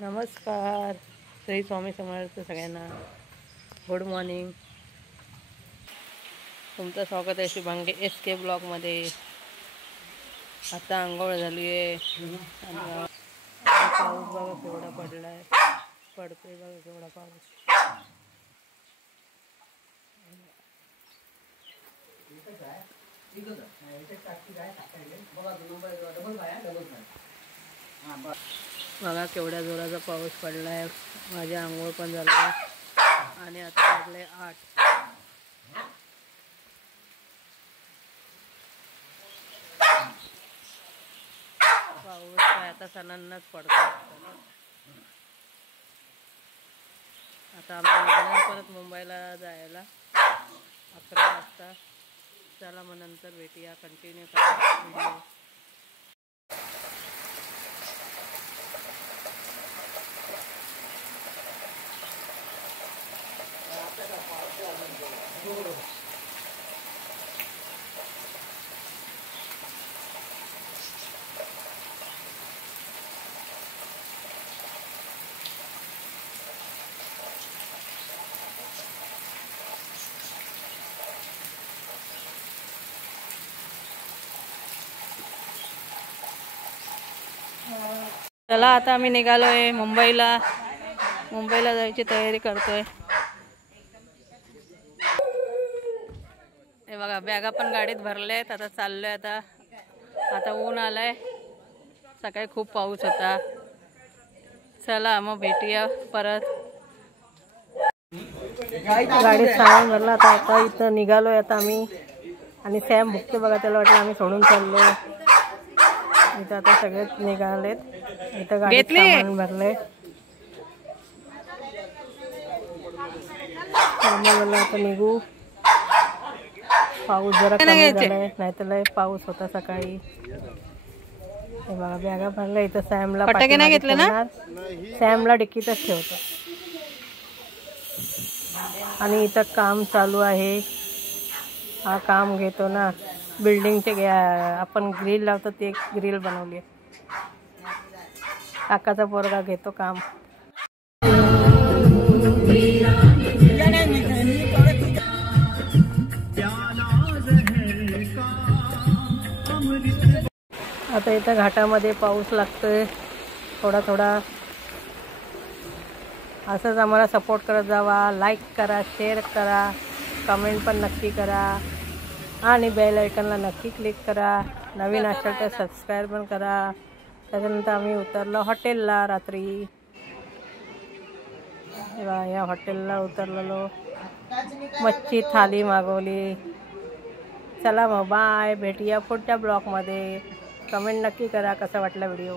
नमस्कार, श्री स्वामी समर्थ सगळ्यांना. Good morning. तुमचं स्वागत आहे शुभांगी SK ब्लॉगमध्ये. आता आंघोळ झाली आहे आणि पाऊस बघा केवढा पडलाय, पडतोय बघा केवढा पाऊस. बघा केवढ्या जोराचा पाऊस पडलाय. माझी आंघोळ पण झाली आणि आता वाजले 8. पाऊस काय आता सणांनाच पडतो. आता आम्ही निघणार परत मुंबईला जायला 11 वाजता. चला मग नंतर भेटूया. कंटिन्यू करा व्हिडिओ. चला आता आम्ही निघालोय मुंबईला जायची तयारी करतोय. हे बघा बॅगा पण गाडीत भरल्यात. आता चाललोय. आता ऊन आलंय. सकाळी खूप पाऊस होता. चला मग भेटूया परत. गाडीत सामान भरला. आता इथं निघालोय आता आम्ही. आणि सॅम भुकते बघा, त्याला वाटलं आम्ही सोडून चाललो. इथं आता सगळेच निघालेत. इथं गाडीत सामान भरलंय. आता निघू. पाऊस जरा कमी झालाय, नाहीतर लय पाऊस होता सकाळी. हे बघा बॅगा भरल्या. इथं सॅमला सॅमला डिक्कीतच ठेवतो. आणि इथं काम चालू आहे. हा काम घेतो ना बिल्डिंगचे, आपण ग्रिल लावतो ते ग्रिल बनवली. काकाचा पोरगा घेतो काम. आता इथं घाटामध्ये पाऊस लागतोय थोडा थोडा. असंच आम्हाला सपोर्ट करत जावा. लाईक करा, शेअर करा, कमेंट पण नक्की करा आणि बेल आयकॉनला नक्की क्लिक करा. नवीन असेल तर सबस्क्राईब पण करा. त्याच्यानंतर आम्ही उतरलो हॉटेलला रात्री. या हॉटेलला उतरलेलो. मच्छी थाली मागवली. चला मग बाय. भेटूया पुढच्या ब्लॉगमध्ये. कमेंट नक्की करा कसा वाटला व्हिडिओ.